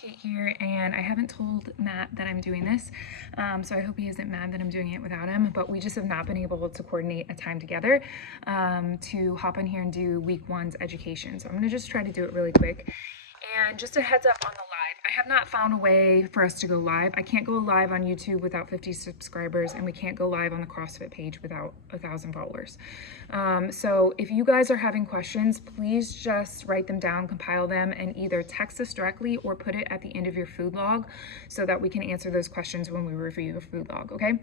Kate here, and I haven't told Matt that I'm doing this, so I hope he isn't mad that I'm doing it without him, but we just have not been able to coordinate a time together to hop in here and do week one's education. So I'm going to just try to do it really quick. And just a heads up on the live, I have not found a way for us to go live. I can't go live on YouTube without 50 subscribers, and we can't go live on the CrossFit page without 1,000 followers. So if you guys are having questions, please just write them down, compile them, and either text us directly or put it at the end of your food log so that we can answer those questions when we review your food log, okay?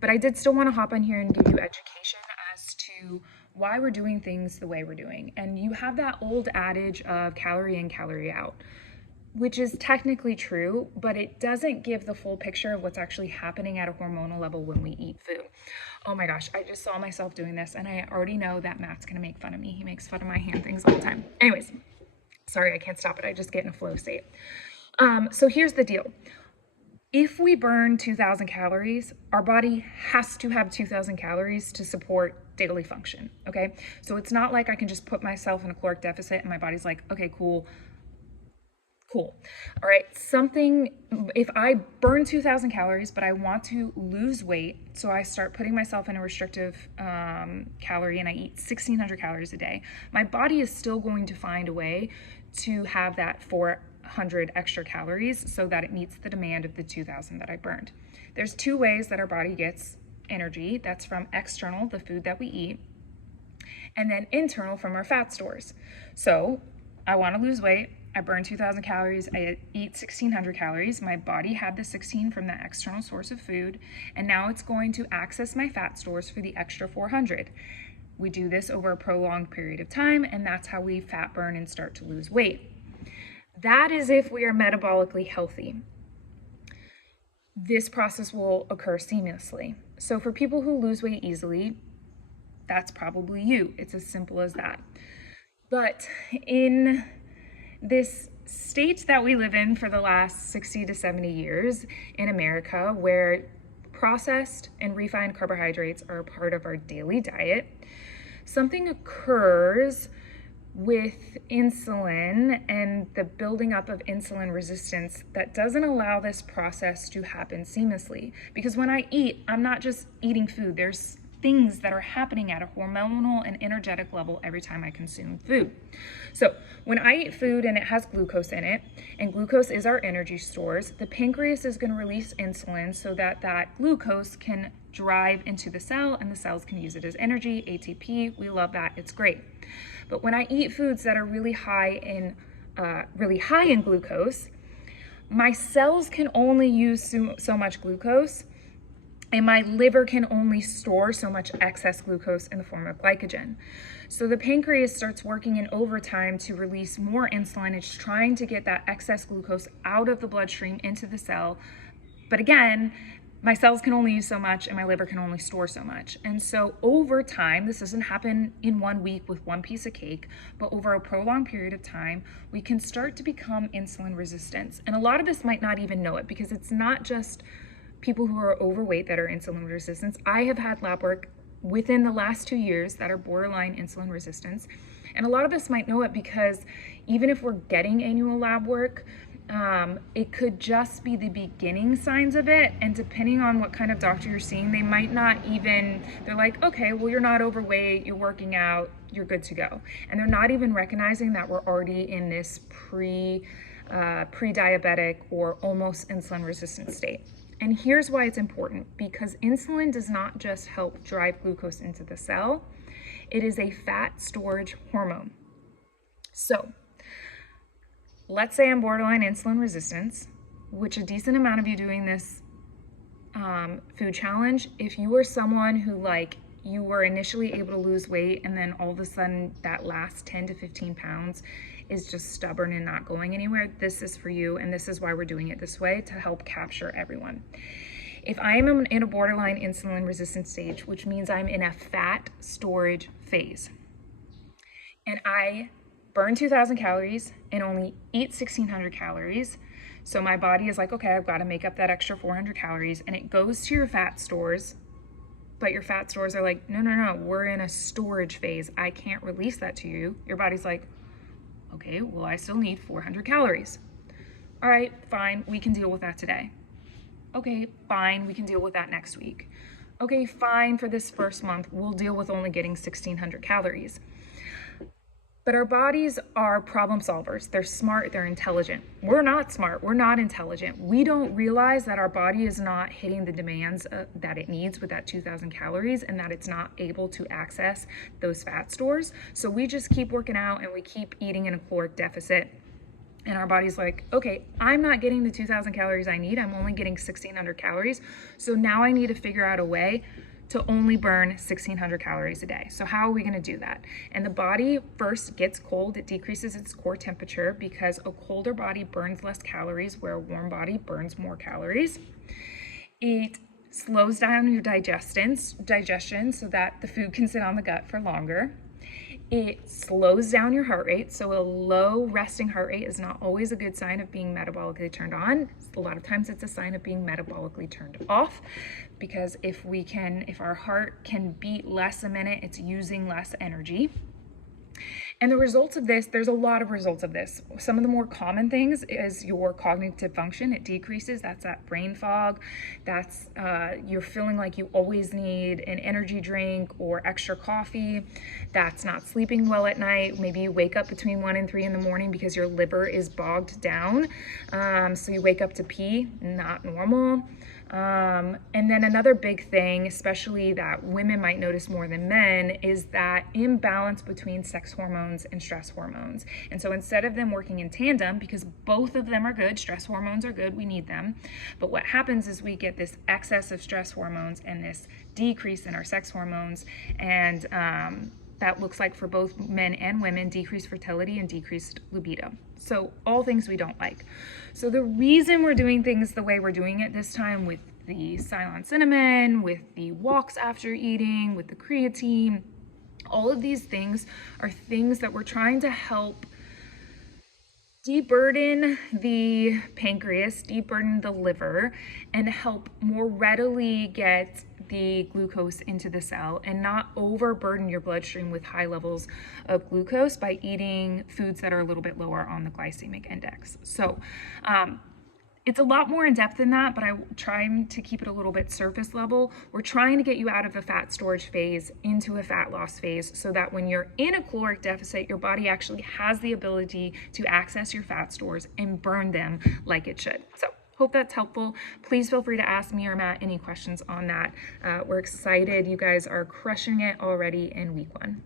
But I did still want to hop on here and give you education as to why we're doing things the way we're doing. And you have that old adage of calorie in, calorie out, which is technically true, but it doesn't give the full picture of what's actually happening at a hormonal level when we eat food. Oh my gosh, I just saw myself doing this, and I already know that Matt's gonna make fun of me. He makes fun of my hand things all the time. Anyways, sorry, I can't stop it. I just get in a flow state. So here's the deal. If we burn 2,000 calories, our body has to have 2,000 calories to support daily function, okay? So it's not like I can just put myself in a caloric deficit and my body's like, okay, cool. All right, if I burn 2,000 calories, but I want to lose weight, so I start putting myself in a restrictive calorie and I eat 1,600 calories a day, my body is still going to find a way to have that 400 extra calories so that it meets the demand of the 2,000 that I burned. There's two ways that our body gets energy. That's from external, the food that we eat, and then internal from our fat stores. So I want to lose weight. I burn 2,000 calories. I eat 1,600 calories. My body had the 16 from that external source of food, and now it's going to access my fat stores for the extra 400. We do this over a prolonged period of time, and that's how we fat burn and start to lose weight. That is if we are metabolically healthy. This process will occur seamlessly. So for people who lose weight easily, that's probably you. It's as simple as that. But in this state that we live in for the last 60 to 70 years in America, where processed and refined carbohydrates are a part of our daily diet, something occurs with insulin and the building up of insulin resistance that doesn't allow this process to happen seamlessly. Because when I eat, I'm not just eating food. There's things that are happening at a hormonal and energetic level every time I consume food. So when I eat food and it has glucose in it, and glucose is our energy stores, the pancreas is going to release insulin so that that glucose can drive into the cell and the cells can use it as energy, ATP. We love that. It's great. But when I eat foods that are really high in glucose, my cells can only use so much glucose, and my liver can only store so much excess glucose in the form of glycogen. So the pancreas starts working in overtime to release more insulin. It's trying to get that excess glucose out of the bloodstream into the cell. But again, my cells can only use so much and my liver can only store so much. And so over time, this doesn't happen in 1 week with one piece of cake, but over a prolonged period of time, we can start to become insulin resistant. And a lot of us might not even know it, because it's not just people who are overweight that are insulin resistant. I have had lab work within the last 2 years that are borderline insulin resistance. And a lot of us might know it because even if we're getting annual lab work, it could just be the beginning signs of it. And depending on what kind of doctor you're seeing, they might not even, they're like, okay, well, you're not overweight, you're working out, you're good to go. And they're not even recognizing that we're already in this pre-diabetic or almost insulin resistant state. And here's why it's important, because insulin does not just help drive glucose into the cell, it is a fat storage hormone. So let's say I'm borderline insulin resistance, which a decent amount of you doing this food challenge, if you were someone who you were initially able to lose weight and then all of a sudden that last 10 to 15 pounds is just stubborn and not going anywhere, this is for you, and this is why we're doing it this way, to help capture everyone. If I am in a borderline insulin resistant stage, which means I'm in a fat storage phase, and I burn 2,000 calories and only eat 1,600 calories, so my body is like, okay, I've got to make up that extra 400 calories, and it goes to your fat stores, but your fat stores are like, no, we're in a storage phase. I can't release that to you. Your body's like, okay, well, I still need 400 calories. All right, fine, we can deal with that today. Okay, fine, we can deal with that next week. Okay, fine, for this first month, we'll deal with only getting 1,600 calories. But our bodies are problem solvers. They're smart, they're intelligent. We're not smart, we're not intelligent. We don't realize that our body is not hitting the demands that it needs with that 2,000 calories and that it's not able to access those fat stores. So we just keep working out and we keep eating in a caloric deficit. And our body's like, okay, I'm not getting the 2,000 calories I need. I'm only getting 1,600 calories. So now I need to figure out a way to only burn 1,600 calories a day. So how are we gonna do that? And the body first gets cold, it decreases its core temperature because a colder body burns less calories where a warm body burns more calories. It slows down your digestion so that the food can sit on the gut for longer. It slows down your heart rate. So a low resting heart rate is not always a good sign of being metabolically turned on. A lot of times it's a sign of being metabolically turned off, because if our heart can beat less a minute, it's using less energy. And the results of this, there's a lot of results of this. Some of the more common things is your cognitive function. It decreases. That's that brain fog. That's you're feeling like you always need an energy drink or extra coffee. That's not sleeping well at night. Maybe you wake up between 1 and 3 in the morning because your liver is bogged down. So you wake up to pee, not normal. And then another big thing, especially that women might notice more than men, is that imbalance between sex hormones and stress hormones. And so instead of them working in tandem, because both of them are good, stress hormones are good, we need them. But what happens is we get this excess of stress hormones and this decrease in our sex hormones, and that looks like for both men and women, decreased fertility and decreased libido. So all things we don't like. So the reason we're doing things the way we're doing it this time, with the Ceylon cinnamon, with the walks after eating, with the creatine, all of these things are things that we're trying to help deburden the pancreas, deburden the liver, and help more readily get the glucose into the cell and not overburden your bloodstream with high levels of glucose by eating foods that are a little bit lower on the glycemic index. So it's a lot more in depth than that, but I'm trying to keep it a little bit surface level. We're trying to get you out of a fat storage phase into a fat loss phase so that when you're in a caloric deficit, your body actually has the ability to access your fat stores and burn them like it should. So hope that's helpful. Please feel free to ask me or Matt any questions on that. We're excited. You guys are crushing it already in week 1.